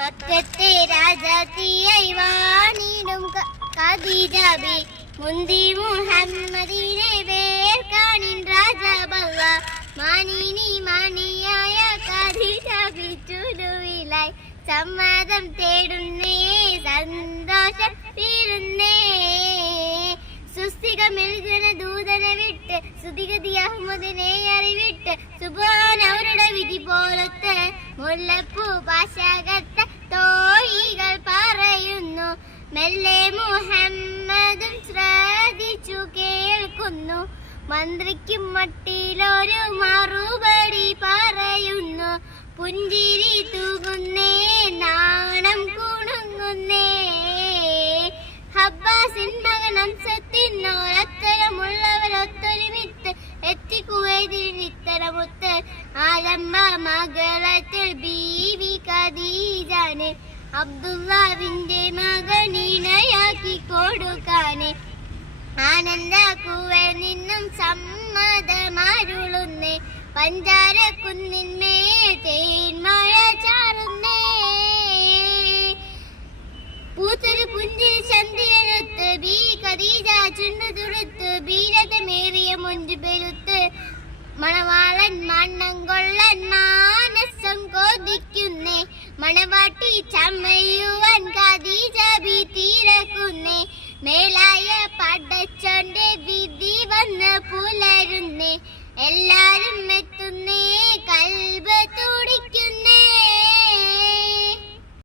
മക്കത്തെ രാജാത്തിയായി വാണിടും ഖദീജബി മുന്തി മുഹമ്മദിനെ വേർക്കാണിൻ രാജബല്ല മാനിനി മാനിയായ ഖദീജബി ചുരുവിലായി സമ്മതം തേടുന്നേ സന്തോഷം തീരുന്നേ സുസ്ഥികമിൽ ജനദൂതനെ വിട്ട് സുധിഗതി അഹമ്മദിനെ അറിവിട്ട് സുബ്ഹാൻ അവരുടെ വിധി പോലത്തെ മുല്ലപ്പൂ പാശകത്ത തോഴികൾ പറയുന്നു മെല്ലെ മുഹമ്മദും ശ്രദ്ധിച്ചു കേൾക്കുന്നു മന്ത്രിക്കും മട്ടിലൊരു മറുപടി പറയുന്നു പുഞ്ചിരി തൂകുന്നേ നാണം കുണുങ്ങുന്നേ ഹബ്ബാസിൻ മകൻ അംസത്തിനോരത്തരമുള്ളവരൊത്തൊരുമിത്ത് എത്തിക്കുവേതിരിത്തരമുത്ത് ആരംഭ മകളത്തിൽ ബീവി ഖദീജാനെ അബ്ദുല്ലാവിന്റെ മകനിണയാക്കി കൊടുക്കാനെ ആനന്ദ കൂവൽ നിന്നും സമ്മതമരുളുന്നേ പഞ്ചാര കുന്നിന്മേൽ തേന്മഴ ചാറുന്നേ പൂത്തൊരു പുഞ്ചിരി ചന്ദിരനൊത്ത് ബീ ഖദീജ ചുണ്ടു തുടുത്ത് ബീരതമേറിയ മുഞ്ചു പെരുത്ത് മണവാളൻ മണ്ണം കൊള്ളൻ മാനസം കൊതിക്കുന്നേ മണവാട്ടി ചമ്മയുവാൻ ഖദീജ ബി തീരക്കുന്നേ മേലായ പടച്ചോന്റെ വിധി വന്ന് പുലരുന്നേ എല്ലാരും എത്തുന്നേ കൽബ് തുടിക്കുന്നേ